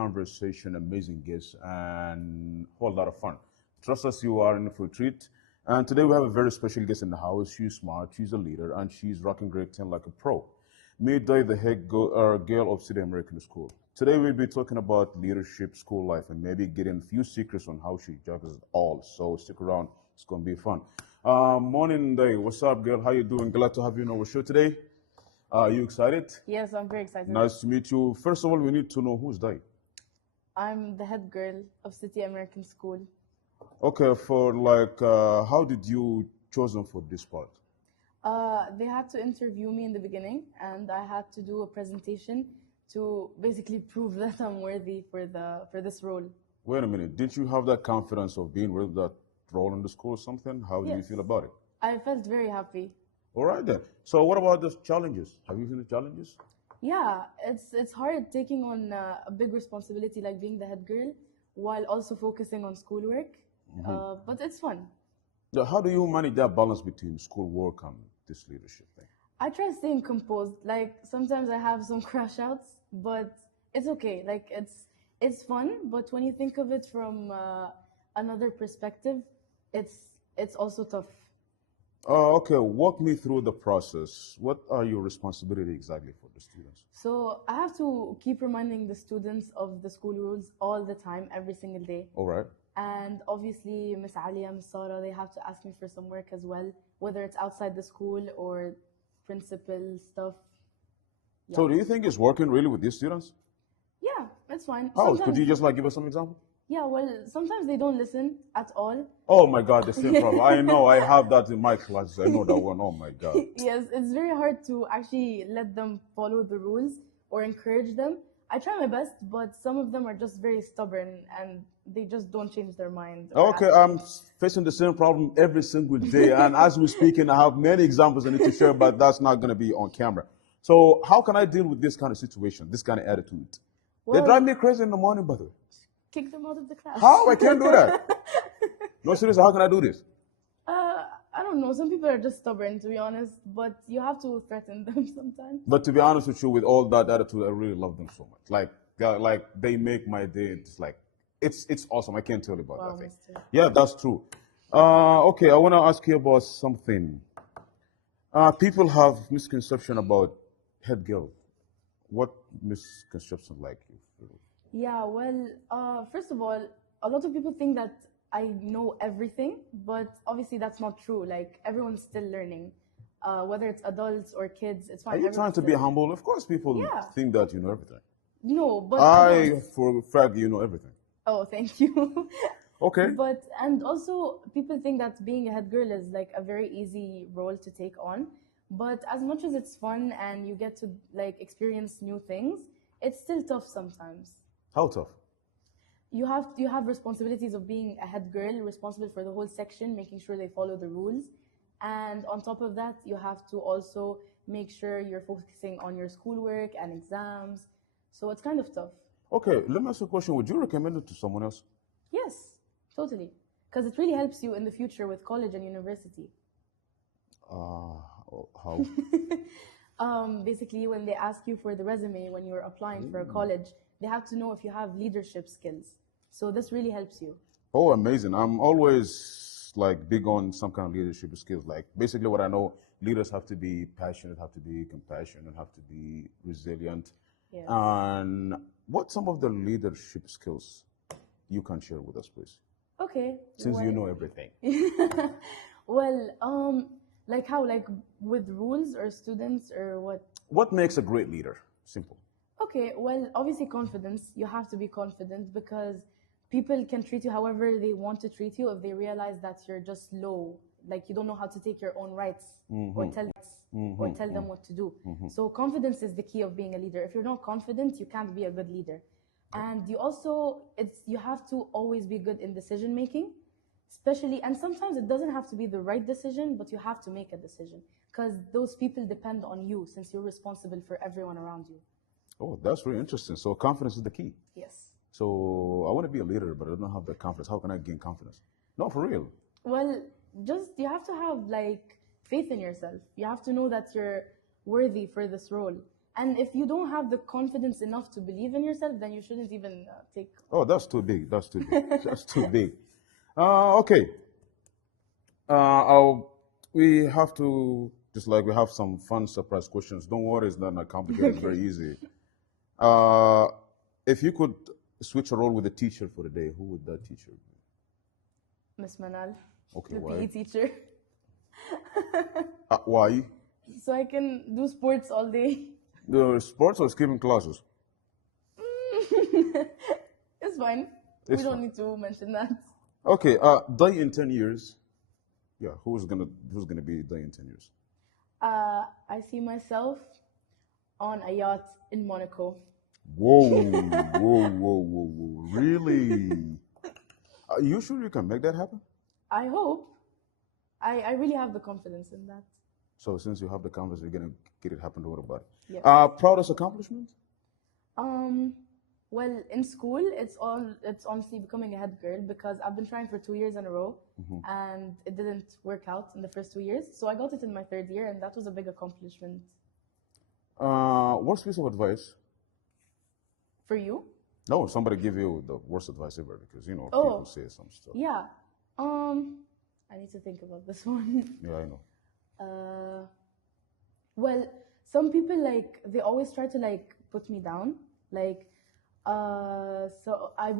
conversation, amazing guests, and a whole lot of fun. Trust us, you are in for a treat. And today we have a very special guest in the house. She's smart, she's a leader, and she's rocking grade 10 like a pro. Meet Dai, the girl of City American School. Today we'll be talking about leadership, school life, and maybe getting a few secrets on how she juggles it all. So stick around, it's going to be fun. Morning, Dai. What's up, girl? How you doing? Glad to have you on our show today. Are you excited? Yes, I'm very excited. Nice to meet you. First of all, we need to know who's Dai. I'm the head girl of City American School. Okay, how did you chosen for this part? They had to interview me in the beginning, and I had to do a presentation to basically prove that I'm worthy for this role. Wait a minute. Didn't you have that confidence of being with that role in the school or something? How do you Yes. feel about it? I felt very happy. All right then. So what about the challenges? Have you seen the challenges? Yeah, it's hard taking on a big responsibility like being the head girl while also focusing on schoolwork. But it's fun. Yeah, how do you manage that balance between schoolwork and this leadership thing? I try staying composed. Like sometimes I have some crash outs, but it's okay. Like it's fun, but when you think of it from another perspective, it's also tough. Okay, walk me through the process. What are your responsibilities exactly for the students? So I have to keep reminding the students of the school rules all the time, every single day. All right. And obviously, Miss Alia, Miss Sara, they have to ask me for some work as well, whether it's outside the school or principal stuff. Yeah. So do you think it's working really with these students? Yeah, it's fine. How? Could Sometimes, you just give us some example? yeah, well, sometimes they don't listen at all. Oh my God, the same problem. I know, I have that in my classes. I know that one. Oh my God. Yes, it's very hard to actually let them follow the rules or encourage them. I try my best, but some of them are just very stubborn and they just don't change their mind. or Okay, act- I'm facing the same problem every single day. And as we're speaking, I have many examples I need to share, but that's not going to be on camera. So how can I deal with this kind of situation, this kind of attitude? They Well, drive me crazy in the morning, by the way. kick them out of the class. How? I can't do that. No, seriously, how can I do this? I don't know. Some people are just stubborn, to be honest, but you have to threaten them sometimes. But to be honest with you, with all that attitude, I really love them so much. Like they make my day. It's like, it's awesome. I can't tell you about Wow, that thing. mister. Yeah, that's true. Okay, I want to ask you about something. People have misconception about head girl. What misconception like you feel? Yeah, well, first of all, a lot of people think that I know everything, but obviously that's not true. Like everyone's still learning, whether it's adults or kids. It's Are fine. you trying Everyone's to be still humble? Of course, people Yeah. think that you know everything. no, but I, don't. for a fact, you know everything. Oh, thank you. Okay. But and also people think that being a head girl is like a very easy role to take on. But as much as it's fun and you get to like experience new things, it's still tough sometimes. How tough? You have responsibilities of being a head girl, responsible for the whole section, making sure they follow the rules. And on top of that, you have to also make sure you're focusing on your schoolwork and exams. So it's kind of tough. Okay, let me ask you a question. Would you recommend it to someone else? Yes, totally. Because it really helps you in the future with college and university. Uh, how? Basically, when they ask you for the resume when you're applying for a college, they have to know if you have leadership skills. So this really helps you. Oh, amazing. I'm always like big on some kind of leadership skills. Like basically what I know, leaders have to be passionate, have to be compassionate, have to be resilient. Yes. And what some of the leadership skills you can share with us, please? Okay. Since you Well, know everything. well, like how? Like with rules or students or what? What makes a great leader? Simple. Okay, well, obviously confidence. You have to be confident because people can treat you however they want to treat you if they realize that you're just low, like you don't know how to take your own rights or tell them what to do. So confidence is the key of being a leader. If you're not confident, you can't be a good leader. And you have to always be good in decision making, especially, and sometimes it doesn't have to be the right decision, but you have to make a decision because those people depend on you since you're responsible for everyone around you. Oh, that's very interesting. So confidence is the key. Yes. So I want to be a leader, but I don't have the confidence. How can I gain confidence? No, for real. Well, just you have to have like faith in yourself. You have to know that you're worthy for this role. And if you don't have the confidence enough to believe in yourself, then you shouldn't even take. Oh, that's too big. That's too big. That's too big. Okay. We have to, just like we have some fun surprise questions. Don't worry, it's not that complicated. It's very easy. If you could switch a role with a teacher for a day, who would that teacher be? Miss Manal, Okay, the why? PE teacher. Why? So I can do sports all day. The sports or skipping classes? It's fine. It's We don't fine. need to mention that. Okay, Dai in 10 years. Yeah, who's gonna be Dai in 10 years? I see myself on a yacht in Monaco. Whoa, whoa, whoa, whoa, whoa. Really? Are you sure you can make that happen? I hope. I really have the confidence in that. So since you have the confidence, you're gonna get it happen. Don't worry about it. Yes. Proudest accomplishment? Well, in school, it's honestly becoming a head girl because I've been trying for 2 years in a row, and it didn't work out in the first 2 years. So I got it in my third year, and that was a big accomplishment. Worst piece of advice? For you? No, somebody give you the worst advice ever because Oh. people say some stuff. Yeah. I need to think about this one. Yeah, I know. Well, some people they always try to put me down. So I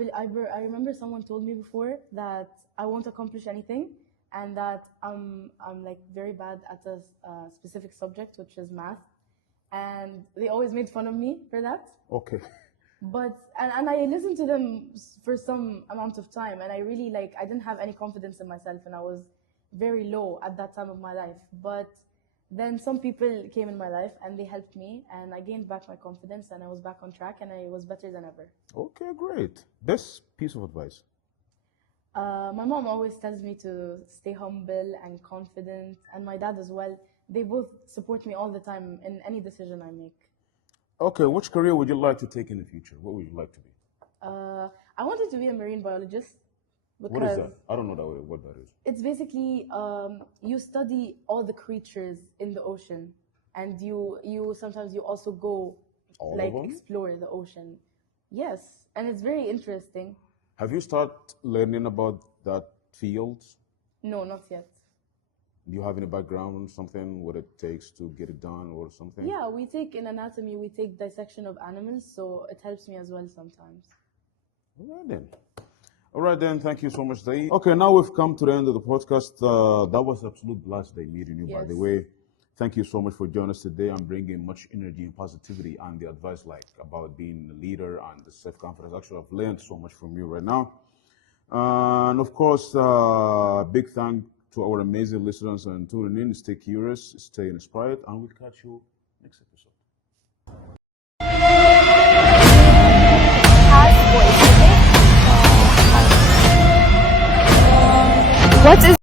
remember someone told me before that I won't accomplish anything and that I'm very bad at a specific subject, which is math, and they always made fun of me for that. Okay. But and I listened to them for some amount of time, and I really I didn't have any confidence in myself, and I was very low at that time of my life. But then some people came in my life and they helped me, and I gained back my confidence, and I was back on track, and I was better than ever. Okay, great. Best piece of advice? My mom always tells me to stay humble and confident, and my dad as well. They both support me all the time in any decision I make. Okay, which career would you like to take in the future? What would you like to be? I wanted to be a marine biologist. What is that? I don't know what that is. It's basically you study all the creatures in the ocean, and you sometimes you also go All of them? explore the ocean. Yes, and it's very interesting. Have you started learning about that field? No, not yet. Do you have any background, something, what it takes to get it done or something? Yeah, we take in anatomy, we take dissection of animals, so it helps me as well sometimes. All right then, thank you so much, Dai. Okay, now we've come to the end of the podcast. That was an absolute blast day meeting you, by the Yes. way. Thank you so much for joining us today. I'm bringing much energy and positivity and the advice about being a leader and the self-confidence. Actually, I've learned so much from you right now. And of course, big thank to our amazing listeners and tuning in. Stay curious, stay inspired, and we'll catch you next episode. What is